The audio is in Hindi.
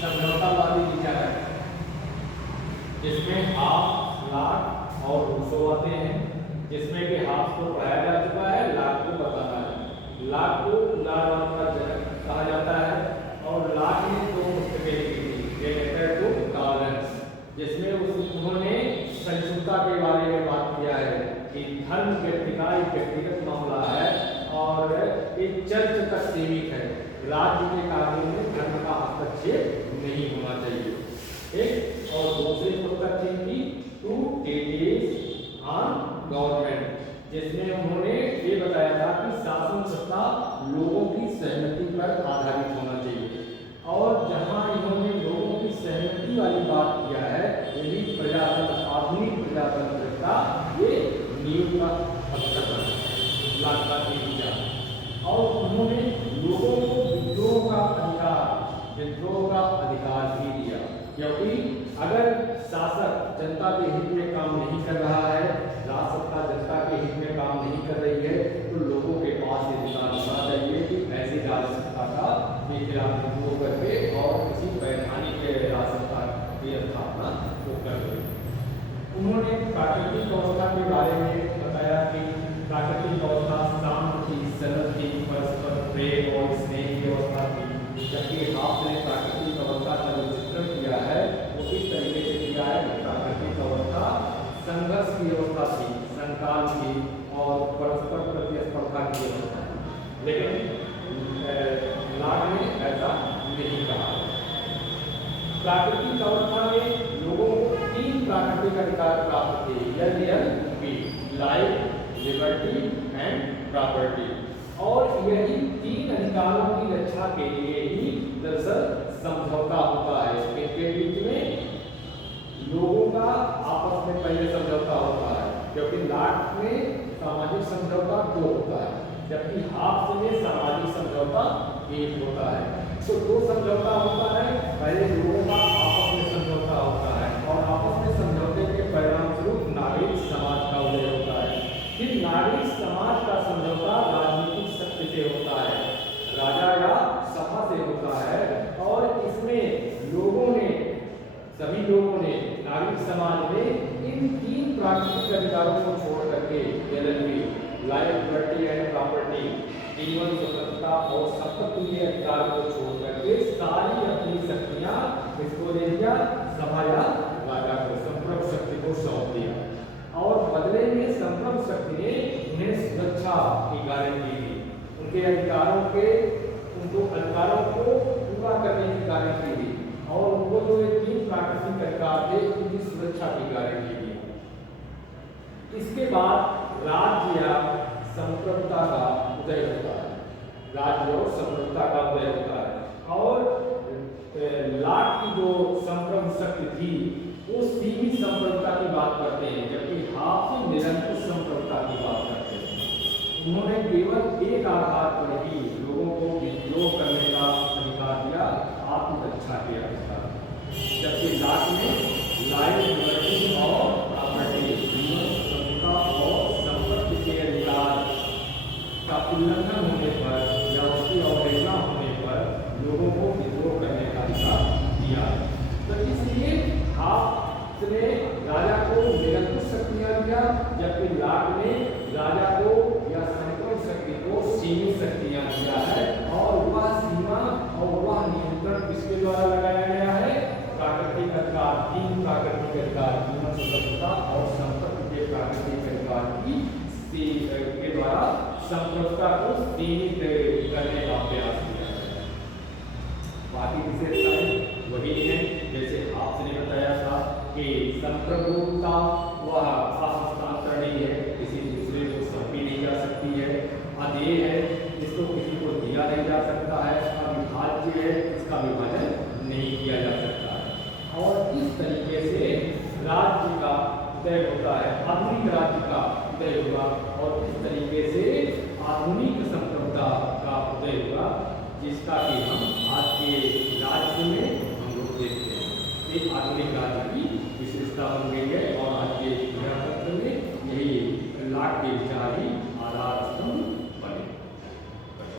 समझौतावादी विचार है, जिसमें हाफ, लाट और रूसो आते हैं, जिसमें कि हाफ को पढ़ाया जा चुका है, लाट को बताना है। लाट को उदारवाद का जनक कहा जाता है और लाट ने दो पुस्तकें लिखी थी, एक है टू टॉलरेंस, जिसमें उन्होंने सहिष्णुता के बारे में बात किया है कि धर्म व्यक्ति का एक व्यक्तिगत मामला है और एक चर्च तक सीमित है, राज्य के कार्यों में धर्म का हस्तक्षेप नहीं होना चाहिए। एक और दूसरी पुस्तक थी टू टीटीज ऑन गवर्नमेंट, जिसमें उन्होंने ये बताया था कि शासन सत्ता लोगों की सहमति पर आधारित होना चाहिए और जहां इन्होंने लोगों की सहमति वाली बात किया है, यही प्रजातंत्र, आधुनिक प्रजातंत्र का ये नींव का अवसर लगता है। और उन्होंने लोगों को विद्रोह का अधिकार भी दिया, क्योंकि अगर शासक जनता के हित में काम नहीं कर रहा है, राजसत्ता जनता के हित में काम नहीं कर रही है, तो लोगों के पास ये अधिकार होना चाहिए कि ऐसी राजसत्ता का खिलाफ विद्रोह करके और किसी वैधानिक राजसत्ता की स्थापना को कर दे। उन्होंने प्राकृतिक अवस्था के बारे में बताया कि प्राकृतिक अवस्था शांत थी, सरल थी, परस्पर प्रेम और स्नेह की अवस्था थी, जबकि हाफ ने प्राकृतिक अवस्था का जो चित्रण किया है वो इस तरीके से किया है कि प्राकृतिक अवस्था संघर्ष की अवस्था थी, संकाल थी और परस्पर प्रतिस्पर्धा की अवस्था थी। लेकिन लाट ने ऐसा नहीं कहा। प्राकृतिक अवस्था में लोगों को 3 प्राकृतिक अधिकार प्राप्त थे, लाइफ, लिबर्टी एंड प्रॉपर्टी, और यही 3 अधिकारों की रक्षा के लिए ही दरअसल समझौता होता है। इनके बीच में लोगों का आपस में पहले समझौता होता है, क्योंकि लाट में सामाजिक समझौता 2 होता है, जबकि हाफ में सामाजिक समझौता 1 होता है। तो 2 समझौता होता है, पहले लोगों का आपस में समझौता होता है और आपस में समझौते के परिणाम स्वरूप नागरिक समाज का उदय होता है। फिर नागरिक समाज का समझौता राजनीतिक शक्ति से होता है, राजा या सभा से होता है, और इसमें सभी लोगों ने नागरिक समाज में इन 3 प्राकृतिक अधिकारों को छोड़ करके लाइफ, लिबर्टी एंड प्रॉपर्टी, जीवन, स्वतंत्रता और सबके अधिकार को छोड़ करके सारी अपनी शक्तियां किसको दे दिया? सभा या राजा को, संप्रभु शक्ति को सौंप दिया, और बदले में संप्रभु शक्ति ने उन्हें सुरक्षा की गारंटी दी, उनके अधिकारों को पूरा करने की गारंटी दी, और उनको जो 3 प्राकृतिक अधिकार थे उनकी सुरक्षा की गारंटी दी। इसके बाद राज्य या संप्रभुता का उदय होता है, राज्य और संप्रभुता का उदय होता है, और लाट की जो संप्रभु शक्ति थी वो सीमित संप्रभुता की बात करते हैं, जबकि हाफ से निरंकुश संप्रभुता की बात करते हैं। उन्होंने केवल एक आधार पर ही लोगों को विद्रोह करने का अधिकार दिया, आत्मरक्षा के अधिकार, जबकि लाट ने लाइफ, लिबर्टी और प्रॉपर्टी, जीवन, स्वतंत्रता और संपत्ति के अधिकार का उल्लंघन होने पर या उसकी अवहेलना होने पर लोगों को विद्रोह करने का अधिकार दिया। तो इसलिए हाफ ने राजा को निरंकुश शक्तियां दिया, जबकि लाट ने राजा को या संप्रभु शक्ति को सीमित शक्तियां दिया है, और वह सीमा और वह नियंत्रण किसके द्वारा लगाया गया है? प्राकृतिक अधिकार, 3 प्राकृतिक अधिकार, जीवन, स्वतंत्रता और संपत्ति के प्राकृतिक अधिकार के द्वारा संप्रभुता को सीमित करने का प्रयास किया है। बाकी विशेषताएं वही है जैसे आपने बताया था कि संप्रभुता वह हस्तांतरणीय है, किसी दूसरे को सौंपी नहीं जा सकती है, अदेय है, इसको किसी को दिया नहीं जा सकता है, अविभाज्य है, इसका विभाजन नहीं किया जा सकता है, और इस तरीके से राज्य का उदय होता है, आधुनिक राज्य का उदय हुआ, और इस तरीके से आधुनिक संप्रभुता का उदय हुआ, जिसका कि हम आज के राज्य में हम लोग देखते हैं। एक आधुनिक राज्य की विशेषता बन गई है, और आज के प्रजातंत्र में यही लाट के विचार ही